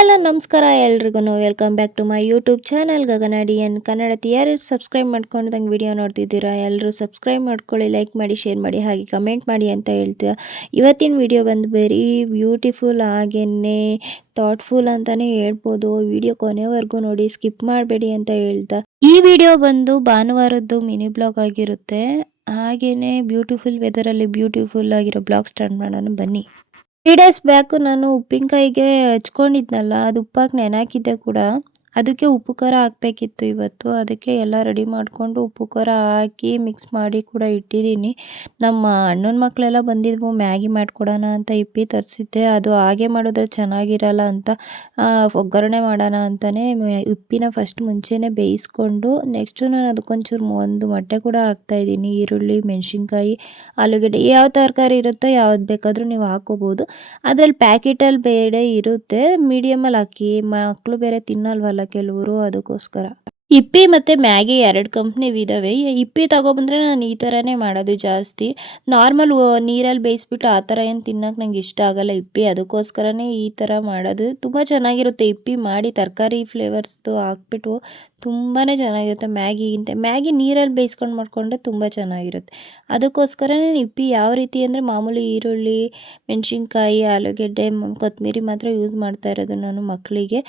ಎಲ್ಲ ನಮಸ್ಕಾರ ಎಲ್ರಿಗೂ welcome back to my YouTube channel ಗಗನಡಿ ಎನ್ ಕನ್ನಡತಿ. ಯಾರು ಸಬ್ಸ್ಕ್ರೈಬ್ ಮಾಡ್ಕೊಂಡಂಗೆ ವಿಡಿಯೋ ನೋಡ್ತಿದ್ದೀರಾ ಎಲ್ಲರೂ ಸಬ್ಸ್ಕ್ರೈಬ್ ಮಾಡ್ಕೊಳ್ಳಿ, ಲೈಕ್ ಮಾಡಿ, ಶೇರ್ ಮಾಡಿ, ಹಾಗೆ ಕಮೆಂಟ್ ಮಾಡಿ ಅಂತ ಹೇಳ್ತೀರಾ. ಇವತ್ತಿನ ವಿಡಿಯೋ ಬಂದು ವೆರಿ ಬ್ಯೂಟಿಫುಲ್ ಹಾಗೆಯೇ ಥಾಟ್ಫುಲ್ ಅಂತಲೇ ಹೇಳ್ಬೋದು. ವಿಡಿಯೋ ಕೊನೆವರೆಗೂ ನೋಡಿ, ಸ್ಕಿಪ್ ಮಾಡಬೇಡಿ ಅಂತ ಹೇಳ್ತಾ ಈ ವಿಡಿಯೋ ಬಂದು ಭಾನುವಾರದ್ದು ಮಿನಿ ಬ್ಲಾಗ್ ಆಗಿರುತ್ತೆ. ಹಾಗೆಯೇ ಬ್ಯೂಟಿಫುಲ್ ವೆದರಲ್ಲಿ ಬ್ಯೂಟಿಫುಲ್ ಆಗಿರೋ ಬ್ಲಾಗ್ ಸ್ಟಾರ್ಟ್ ಮಾಡೋಣ ಬನ್ನಿ. 3 ಡೇಸ್ ಬ್ಯಾಕು ನಾನು ಉಪ್ಪಿನಕಾಯಿಗೆ ಹಚ್ಕೊಂಡಿದ್ನಲ್ಲ, ಅದು ಉಪ್ಪಾಕಿ ನೆನಾಕಿದ್ದೆ ಕೂಡ. ಅದಕ್ಕೆ ಉಪ್ಪು ಖಾರ ಹಾಕಬೇಕಿತ್ತು ಇವತ್ತು. ಅದಕ್ಕೆ ಎಲ್ಲ ರೆಡಿ ಮಾಡಿಕೊಂಡು ಉಪ್ಪು ಖಾರ ಹಾಕಿ ಮಿಕ್ಸ್ ಮಾಡಿ ಕೂಡ ಇಟ್ಟಿದ್ದೀನಿ. ನಮ್ಮ ಅಣ್ಣನ ಮಕ್ಕಳೆಲ್ಲ ಬಂದಿದ್ವು, ಮ್ಯಾಗಿ ಮಾಡಿಕೊಡೋಣ ಅಂತ ಇಪ್ಪಿ ತರಿಸಿದ್ದೆ. ಅದು ಹಾಗೆ ಮಾಡಿದ್ರೆ ಚೆನ್ನಾಗಿರಲ್ಲ ಅಂತ ಒಗ್ಗರಣೆ ಮಾಡೋಣ ಅಂತಲೇ ಇಪ್ಪಿನ ಫಸ್ಟ್ ಮುಂಚೆನೇ ಬೇಯಿಸ್ಕೊಂಡು ನೆಕ್ಸ್ಟು ನಾನು ಅದಕ್ಕೊಂಚೂರು ಒಂದು ಮೊಟ್ಟೆ ಕೂಡ ಹಾಕ್ತಾಯಿದ್ದೀನಿ. ಈರುಳ್ಳಿ, ಮೆಣಸಿನ್ಕಾಯಿ, ಆಲೂಗಡ್ಡೆ, ಯಾವ ತರಕಾರಿ ಇರುತ್ತೋ ಯಾವ್ದು ಬೇಕಾದರೂ ನೀವು ಹಾಕೋಬೋದು. ಅದರಲ್ಲಿ ಪ್ಯಾಕೆಟಲ್ಲಿ ಬೇರೆ ಇರುತ್ತೆ, ಮೀಡಿಯಮಲ್ಲಿ ಹಾಕಿ. ಮಕ್ಕಳು ಬೇರೆ ತಿನ್ನಲ್ವಲ್ಲ ಕೆಲವರು, ಅದಕ್ಕೋಸ್ಕರ. ಇಪ್ಪಿ ಮತ್ತು ಮ್ಯಾಗಿ 2 ಕಂಪ್ನಿವಿದ್ದಾವೆ. ಇಪ್ಪಿ ತಗೊಬಂದರೆ ನಾನು ಈ ಥರನೇ ಮಾಡೋದು ಜಾಸ್ತಿ. ನಾರ್ಮಲ್ ನೀರಲ್ಲಿ ಬೇಯಿಸ್ಬಿಟ್ಟು ಆ ಥರ ಏನು ತಿನ್ನೋಕೆ ನಂಗೆ ಇಷ್ಟ ಆಗೋಲ್ಲ ಇಪ್ಪಿ. ಅದಕ್ಕೋಸ್ಕರನೇ ಈ ಥರ ಮಾಡೋದು. ತುಂಬ ಚೆನ್ನಾಗಿರುತ್ತೆ ಇಪ್ಪಿ ಮಾಡಿ, ತರಕಾರಿ ಫ್ಲೇವರ್ಸ್ದು ಹಾಕ್ಬಿಟ್ಟು ತುಂಬಾ ಚೆನ್ನಾಗಿರುತ್ತೆ ಮ್ಯಾಗಿ ನೀರಲ್ಲಿ ಬೇಯಿಸ್ಕೊಂಡು ಮಾಡಿಕೊಂಡ್ರೆ ತುಂಬ ಚೆನ್ನಾಗಿರುತ್ತೆ. ಅದಕ್ಕೋಸ್ಕರನೇ ಇಪ್ಪಿ ಯಾವ ರೀತಿ ಅಂದರೆ ಮಾಮೂಲಿ ಈರುಳ್ಳಿ, ಮೆಣಸಿನ್ಕಾಯಿ, ಆಲೂಗೆಡ್ಡೆ, ಕೊತ್ತಂಬರಿ ಮಾತ್ರ ಯೂಸ್ ಮಾಡ್ತಾ ಇರೋದು ನಾನು ಮಕ್ಕಳಿಗೆ.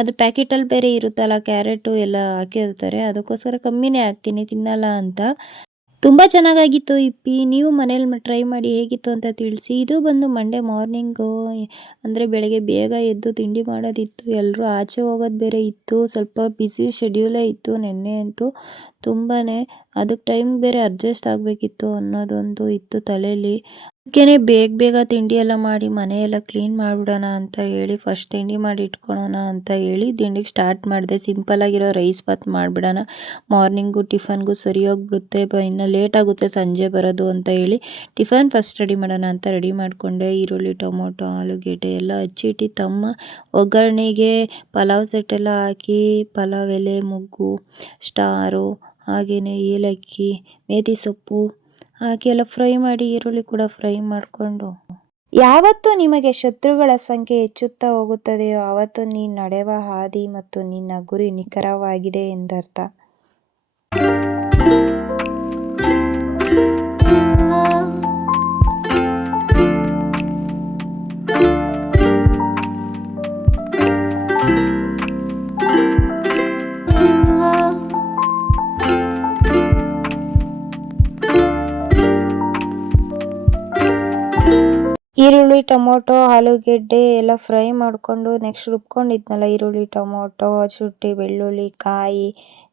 ಅದು ಪ್ಯಾಕೆಟಲ್ಲಿ ಬೇರೆ ಇರುತ್ತಲ್ಲ, ಕ್ಯಾರೆಟು ಎಲ್ಲ ಹಾಕಿರ್ತಾರೆ, ಅದಕ್ಕೋಸ್ಕರ ಕಮ್ಮಿನೇ ಹಾಕ್ತೀನಿ, ತಿನ್ನಲ್ಲ ಅಂತ. ತುಂಬ ಚೆನ್ನಾಗಾಗಿತ್ತು ಇಪ್ಪಿ. ನೀವು ಮನೇಲಿ ಟ್ರೈ ಮಾಡಿ ಹೇಗಿತ್ತು ಅಂತ ತಿಳಿಸಿ. ಇದು ಬಂದು ಮಂಡೇ ಮಾರ್ನಿಂಗು, ಅಂದರೆ ಬೆಳಗ್ಗೆ ಬೇಗ ಎದ್ದು ತಿಂಡಿ ಮಾಡೋದಿತ್ತು. ಎಲ್ಲರೂ ಆಚೆ ಹೋಗೋದು ಬೇರೆ ಇತ್ತು, ಸ್ವಲ್ಪ ಬ್ಯುಸಿ ಶೆಡ್ಯೂಲೇ ಇತ್ತು ನೆನ್ನೆ ಅಂತೂ ತುಂಬಾ. ಅದಕ್ಕೆ ಟೈಮ್ ಬೇರೆ ಅಡ್ಜಸ್ಟ್ ಆಗಬೇಕಿತ್ತು ಅನ್ನೋದೊಂದು ಇತ್ತು ತಲೆಯಲ್ಲಿ. ಅದಕ್ಕೇ ಬೇಗ ತಿಂಡಿ ಎಲ್ಲ ಮಾಡಿ ಮನೆಯೆಲ್ಲ ಕ್ಲೀನ್ ಮಾಡಿಬಿಡೋಣ ಅಂತ ಹೇಳಿ ಫಸ್ಟ್ ತಿಂಡಿ ಮಾಡಿ ಇಟ್ಕೊಳ್ಳೋಣ ಅಂತ ಹೇಳಿ ತಿಂಡಿಗೆ ಸ್ಟಾರ್ಟ್ ಮಾಡಿದೆ. ಸಿಂಪಲ್ಲಾಗಿರೋ ರೈಸ್ ಬಾತ್ ಮಾಡಿಬಿಡೋಣ, ಮಾರ್ನಿಂಗು ಟಿಫನ್ಗೂ ಸರಿ ಹೋಗ್ಬಿಡುತ್ತೆ. ಇನ್ನು ಲೇಟ್ ಆಗುತ್ತೆ ಸಂಜೆ ಬರೋದು ಅಂತ ಹೇಳಿ ಟಿಫನ್ ಫಸ್ಟ್ ರೆಡಿ ಮಾಡೋಣ ಅಂತ ರೆಡಿ ಮಾಡಿಕೊಂಡೆ. ಈರುಳ್ಳಿ, ಟೊಮೊಟೊ, ಆಲೂಗೆಡ್ಡೆ ಎಲ್ಲ ಹಚ್ಚಿಟ್ಟಿತ್ತಮ್ಮ. ಒಗ್ಗರಣೆಗೆ ಪಲಾವ್ ಸೆಟ್ಟೆಲ್ಲ ಹಾಕಿ, ಪಲಾವ್ ಎಲೆ, ಮೊಗ್ಗು, ಸ್ಟಾರು, ಹಾಗೆಯೇ ಏಲಕ್ಕಿ, ಮೇಥಿ ಸೊಪ್ಪು ಹಾಕಿ ಎಲ್ಲ ಫ್ರೈ ಮಾಡಿ, ಈರುಳ್ಳಿ ಕೂಡ ಫ್ರೈ ಮಾಡಿಕೊಂಡು. ಯಾವತ್ತು ನಿಮಗೆ ಶತ್ರುಗಳ ಸಂಖ್ಯೆ ಹೆಚ್ಚುತ್ತಾ ಹೋಗುತ್ತದೆಯೋ ಆವತ್ತು ನೀನು ನಡೆವ ಹಾದಿ ಮತ್ತು ನಿನ್ನ ಗುರಿ ನಿಖರವಾಗಿದೆ ಎಂದರ್ಥ. ಈರುಳ್ಳಿ, ಟೊಮೊಟೊ, ಆಲೂಗೆಡ್ಡೆ ಎಲ್ಲ ಫ್ರೈ ಮಾಡಿಕೊಂಡು ನೆಕ್ಸ್ಟ್ ರುಬ್ಕೊಂಡಿದ್ನಲ್ಲ ಈರುಳ್ಳಿ, ಟೊಮೊಟೊ, ಶುಂಠಿ, ಬೆಳ್ಳುಳ್ಳಿ, ಕಾಯಿ,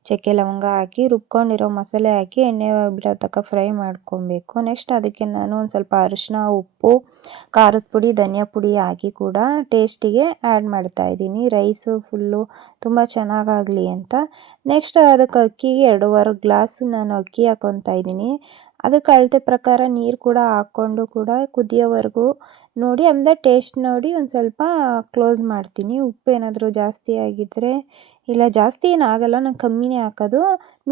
ಚಕ್ಕೆ, ಲವಂಗ ಹಾಕಿ ರುಬ್ಕೊಂಡಿರೋ ಮಸಾಲೆ ಹಾಕಿ ಎಣ್ಣೆ ಬಿಡೋ ತನಕ ಫ್ರೈ ಮಾಡ್ಕೊಬೇಕು. ನೆಕ್ಸ್ಟ್ ಅದಕ್ಕೆ ನಾನು ಒಂದು ಸ್ವಲ್ಪ ಅರಿಶಿನ, ಉಪ್ಪು, ಖಾರದ ಪುಡಿ, ಧನಿಯಾ ಪುಡಿ ಹಾಕಿ ಕೂಡ ಟೇಸ್ಟಿಗೆ ಆ್ಯಡ್ ಮಾಡ್ತಾಯಿದ್ದೀನಿ. ರೈಸು ಫುಲ್ಲು ತುಂಬ ಚೆನ್ನಾಗಾಗಲಿ ಅಂತ. ನೆಕ್ಸ್ಟ್ ಅದಕ್ಕೆ ಅಕ್ಕಿಗೆ 2.5 ಗ್ಲಾಸ್ ನಾನು ಅಕ್ಕಿ ಹಾಕ್ಕೊತಾ ಇದ್ದೀನಿ. ಅದಕ್ಕೆ ಅಳತೆ ಪ್ರಕಾರ ನೀರು ಕೂಡ ಹಾಕ್ಕೊಂಡು ಕೂಡ ಕುದಿಯೋವರೆಗೂ ನೋಡಿ, ಆಮೇಲೆ ಟೇಸ್ಟ್ ನೋಡಿ ಒಂದು ಸ್ವಲ್ಪ ಕ್ಲೋಸ್ ಮಾಡ್ತೀನಿ. ಉಪ್ಪು ಏನಾದರೂ ಜಾಸ್ತಿ ಆಗಿದ್ದರೆ, ಇಲ್ಲ ಜಾಸ್ತಿ ಏನಾಗಲ್ಲ, ನಾನು ಕಮ್ಮಿನೇ ಹಾಕೋದು,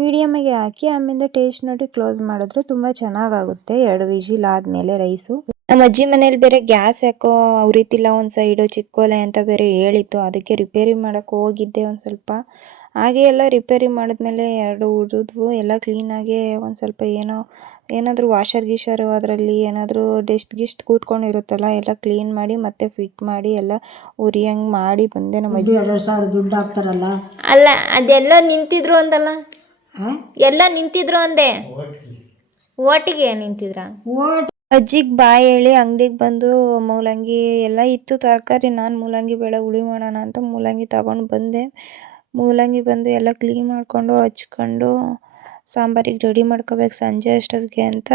ಮೀಡಿಯಮ್ಮಾಗೆ ಹಾಕಿ ಆಮೇಲೆ ಟೇಸ್ಟ್ ನೋಡಿ ಕ್ಲೋಸ್ ಮಾಡಿದ್ರೆ ತುಂಬ ಚೆನ್ನಾಗಾಗುತ್ತೆ. 2 ವಿಜಿಲ್ ಆದಮೇಲೆ ರೈಸು. ನಮ್ಮ ಅಜ್ಜಿ ಮನೇಲಿ ಬೇರೆ ಗ್ಯಾಸ್ ಯಾಕೋ ಉರಿತಿಲ್ಲ ಒಂದು ಸೈಡು, ಚಿಕ್ಕೋಲೆ ಅಂತ ಬೇರೆ ಹೇಳಿತ್ತು. ಅದಕ್ಕೆ ರಿಪೇರಿ ಮಾಡೋಕ್ಕೆ ಹೋಗಿದ್ದೆ ಒಂದು ಸ್ವಲ್ಪ. ಹಾಗೆ ಎಲ್ಲ ರಿಪೇರಿ ಮಾಡಿದ್ಮೇಲೆ 2 ಉರಿದ್ವು, ಎಲ್ಲ ಕ್ಲೀನಾಗಿ ಒಂದು ಸ್ವಲ್ಪ ಏನಾದರೂ ವಾಷರ್ ಗೀಷರು ಅದರಲ್ಲಿ ಏನಾದರೂ ಗಿಸ್ಟ್ ಕೂತ್ಕೊಂಡಿರುತ್ತಲ್ಲ ಎಲ್ಲ ಕ್ಲೀನ್ ಮಾಡಿ ಮತ್ತೆ ಫಿಟ್ ಮಾಡಿ ಎಲ್ಲ ಉರಿಯಂಗೆ ಮಾಡಿ ಬಂದೆ. ನಮ್ಮ ಅಜ್ಜಿ 2,000 ದುಡ್ಡು ಹಾಕ್ತಾರಲ್ಲ, ಅಲ್ಲ ಅದೆಲ್ಲ ನಿಂತಿದ್ರು ಅಂದಲ್ಲ, ಎಲ್ಲ ನಿಂತಿದ್ರು ಅಂದೆ, ಓಟಿಗೆ ನಿಂತಿದ್ರ? ಅಜ್ಜಿಗೆ ಬಾಯ್ ಹೇಳಿ ಅಂಗಡಿಗೆ ಬಂದು ಮೂಲಂಗಿ ಎಲ್ಲ ಇತ್ತು ತರಕಾರಿ. ನಾನು ಮೂಲಂಗಿ ಬೇಳೆ ಹುಳಿ ಮಾಡೋಣ ಅಂತ ಮೂಲಂಗಿ ತಗೊಂಡು ಬಂದೆ. ಮೂಲಂಗಿ ಬಂದು ಎಲ್ಲ ಕ್ಲೀನ್ ಮಾಡಿಕೊಂಡು ಹಚ್ಕೊಂಡು ಸಾಂಬಾರಿಗೆ ರೆಡಿ ಮಾಡ್ಕೋಬೇಕು ಸಂಜೆ ಅಷ್ಟೊತ್ತಿಗೆ ಅಂತ.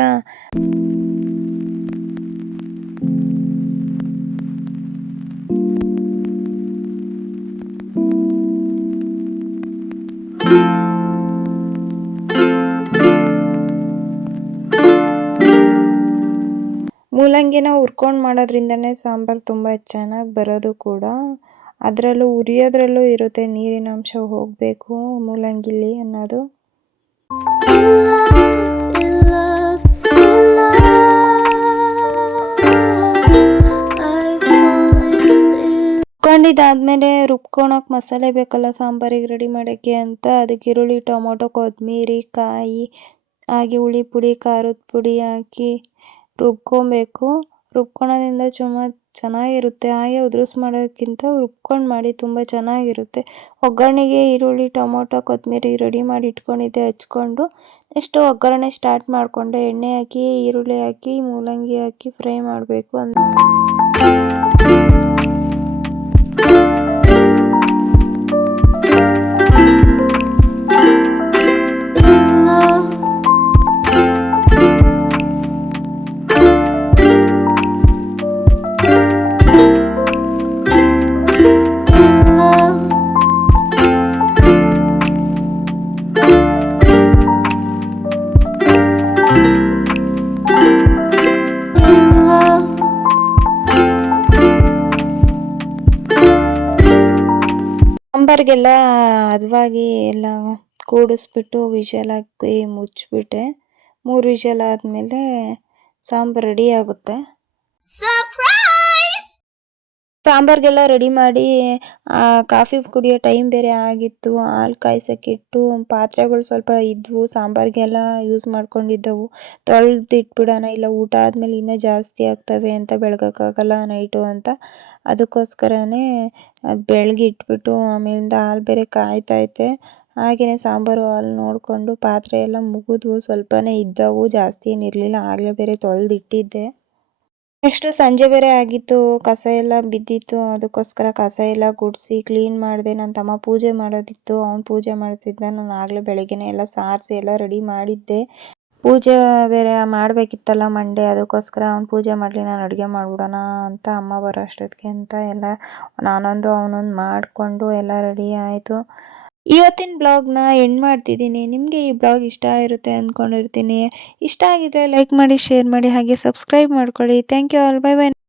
ಮೂಲಂಗಿನ ಹುರ್ಕೊಂಡು ಮಾಡೋದ್ರಿಂದನೇ ಸಾಂಬಾರು ತುಂಬ ಚೆನ್ನಾಗಿ ಬರೋದು ಕೂಡ. ಅದರಲ್ಲೂ ಉರಿಯೋದ್ರಲ್ಲೂ ಇರುತ್ತೆ, ನೀರಿನ ಅಂಶ ಹೋಗಬೇಕು ಮೂಲಂಗಿಲಿ ಅನ್ನೋದು. ಹುರ್ಕೊಂಡಿದ್ದಾದ್ಮೇಲೆ ರುಬ್ಕೊಳಕ್ಕೆ ಮಸಾಲೆ ಬೇಕಲ್ಲ ಸಾಂಬಾರಿಗೆ ರೆಡಿ ಮಾಡೋಕ್ಕೆ ಅಂತ, ಅದಕ್ಕೆ ಈರುಳ್ಳಿ, ಟೊಮೊಟೊ, ಕೊತ್ತಂಬರಿ, ಕಾಯಿ ಹಾಗೆ ಹುಳಿ ಪುಡಿ, ಖಾರದ ಪುಡಿ ಹಾಕಿ ರುಬ್ಕೊಬೇಕು. ರುಬ್ಕೊಳೋದ್ರಿಂದ ಚೆನ್ನಾಗಿರುತ್ತೆ. ಹಾಗೆ ಉದುರಿಸಿ ಮಾಡೋಕ್ಕಿಂತ ರುಬ್ಕೊಂಡು ಮಾಡಿ ತುಂಬ ಚೆನ್ನಾಗಿರುತ್ತೆ. ಒಗ್ಗರಣೆಗೆ ಈರುಳ್ಳಿ, ಟೊಮೊಟೊ, ಕೊತ್ತಂಬರಿ ರೆಡಿ ಮಾಡಿ ಇಟ್ಕೊಂಡಿದ್ದೆ ಹಚ್ಕೊಂಡು ನೆಕ್ಸ್ಟ್ ಒಗ್ಗರಣೆ ಸ್ಟಾರ್ಟ್ ಮಾಡಿಕೊಂಡೆ. ಎಣ್ಣೆ ಹಾಕಿ ಈರುಳ್ಳಿ ಹಾಕಿ ಮೂಲಂಗಿ ಹಾಕಿ ಫ್ರೈ ಮಾಡಬೇಕು. ಸಾಂಬಾರಿಗೆಲ್ಲ ಹದವಾಗಿ ಎಲ್ಲ ಕೂಡಿಸ್ಬಿಟ್ಟು ವಿಷಲ್ ಹಾಕಿ ಮುಚ್ಚಿಬಿಟ್ಟೆ. 3 ವಿಷಲ್ ಆದಮೇಲೆ ಸಾಂಬಾರು ರೆಡಿ ಆಗುತ್ತೆ. ಸಾಂಬಾರಿಗೆಲ್ಲ ರೆಡಿ ಮಾಡಿ ಕಾಫಿ ಕುಡಿಯೋ ಟೈಮ್ ಬೇರೆ ಆಗಿತ್ತು. ಹಾಲು ಕಾಯ್ಸೋಕ್ಕಿಟ್ಟು ಪಾತ್ರೆಗಳು ಸ್ವಲ್ಪ ಇದ್ವು, ಸಾಂಬಾರಿಗೆಲ್ಲ ಯೂಸ್ ಮಾಡ್ಕೊಂಡಿದ್ದವು. ತೊಳೆದಿಟ್ಬಿಡೋಣ, ಇಲ್ಲ ಊಟ ಆದಮೇಲೆ ಇನ್ನೂ ಜಾಸ್ತಿ ಆಗ್ತವೆ ಅಂತ ಬೆಳಗೋಕ್ಕಾಗಲ್ಲ ನೈಟು ಅಂತ. ಅದಕ್ಕೋಸ್ಕರನೇ ಬೆಳಗ್ಗೆ ಇಟ್ಬಿಟ್ಟು ಆಮೇಲಿಂದ ಹಾಲು ಬೇರೆ ಕಾಯ್ತೈತೆ. ಹಾಗೆಯೇ ಸಾಂಬಾರು ಹಾಲು ನೋಡಿಕೊಂಡು ಪಾತ್ರೆ ಎಲ್ಲ ಮುಗಿದ್ವು, ಸ್ವಲ್ಪನೇ ಇದ್ದವು, ಜಾಸ್ತಿ ಏನಿರಲಿಲ್ಲ. ಆಗಲೇ ಬೇರೆ ತೊಳೆದಿಟ್ಟಿದ್ದೆ. ನೆಕ್ಸ್ಟ್ ಸಂಜೆ ಬೇರೆ ಆಗಿತ್ತು, ಕಸ ಎಲ್ಲ ಬಿದ್ದಿತ್ತು. ಅದಕ್ಕೋಸ್ಕರ ಕಸ ಎಲ್ಲ ಗುಡಿಸಿ ಕ್ಲೀನ್ ಮಾಡಿದೆ. ನನ್ನ ತಮ್ಮ ಪೂಜೆ ಮಾಡೋದಿತ್ತು, ಅವ್ನು ಪೂಜೆ ಮಾಡ್ತಿದ್ದ. ನಾನು ಆಗಲೇ ಬೆಳಗ್ಗೆನೇ ಎಲ್ಲ ಸಾರಿಸಿ ಎಲ್ಲ ರೆಡಿ ಮಾಡಿದ್ದೆ. ಪೂಜೆ ಬೇರೆ ಮಾಡಬೇಕಿತ್ತಲ್ಲ ಮಂಡೇ, ಅದಕ್ಕೋಸ್ಕರ ಅವ್ನು ಪೂಜೆ ಮಾಡಲಿ, ನಾನು ಅಡುಗೆ ಮಾಡಿಬಿಡೋಣ ಅಂತ ಅಮ್ಮ ಬರೋ ಅಷ್ಟೊತ್ತಿಗೆ ಅಂತ ಎಲ್ಲ ನಾನೊಂದು ಅವನೊಂದು ಮಾಡಿಕೊಂಡು ಎಲ್ಲ ರೆಡಿ ಆಯಿತು. ಇವತ್ತಿನ ಬ್ಲಾಗ್ನ ಎಂಡ್ ಮಾಡ್ತಿದ್ದೀನಿ. ನಿಮಗೆ ಈ ಬ್ಲಾಗ್ ಇಷ್ಟ ಆಗಿರುತ್ತೆ ಅಂದ್ಕೊಂಡಿರ್ತೀನಿ. ಇಷ್ಟ ಆಗಿದ್ರೆ ಲೈಕ್ ಮಾಡಿ, ಶೇರ್ ಮಾಡಿ, ಹಾಗೆ ಸಬ್ಸ್ಕ್ರೈಬ್ ಮಾಡ್ಕೊಳ್ಳಿ. Thank you all. Bye by.